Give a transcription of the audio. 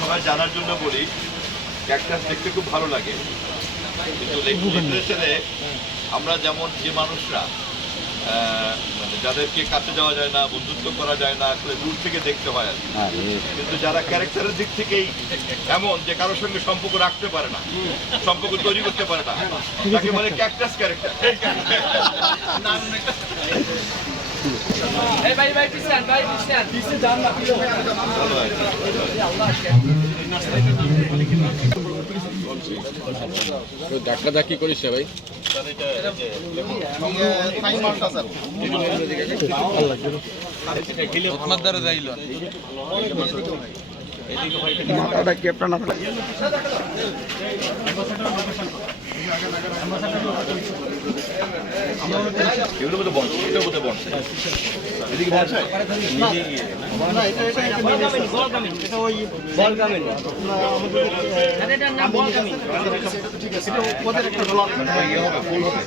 সবাই জানার জন্য বলি, ক্যাকটাস দেখতে খুব ভালো লাগে, কিন্তু লিটারেচারে আমরা যেমন যে মানুষরা মানে যাদেরকে কাছে যাওয়া যায় না, বন্ধুত্ব করা যায় না, আসলে দূর থেকে দেখতে হয় আর কি। কিন্তু যারা ক্যারেক্টারের দিক থেকেই এমন যে কারোর সঙ্গে সম্পর্ক রাখতে পারে না, সম্পর্ক তৈরি করতে পারে না, তাকে বলে ক্যাকটাস ক্যারেক্টার। ডাক্তার দা কি করিস ভাই? এগুলো বোধহয় বনসাই, এটা বোধহয় বনসাই। এদিকে বনসাই? না, এটা ওই বলগামিন। এটার নাম বলগামিন। ঠিক আছে, এটা ওদের একটা গোলাপ। ইয়ে হবে, ফুল হবে।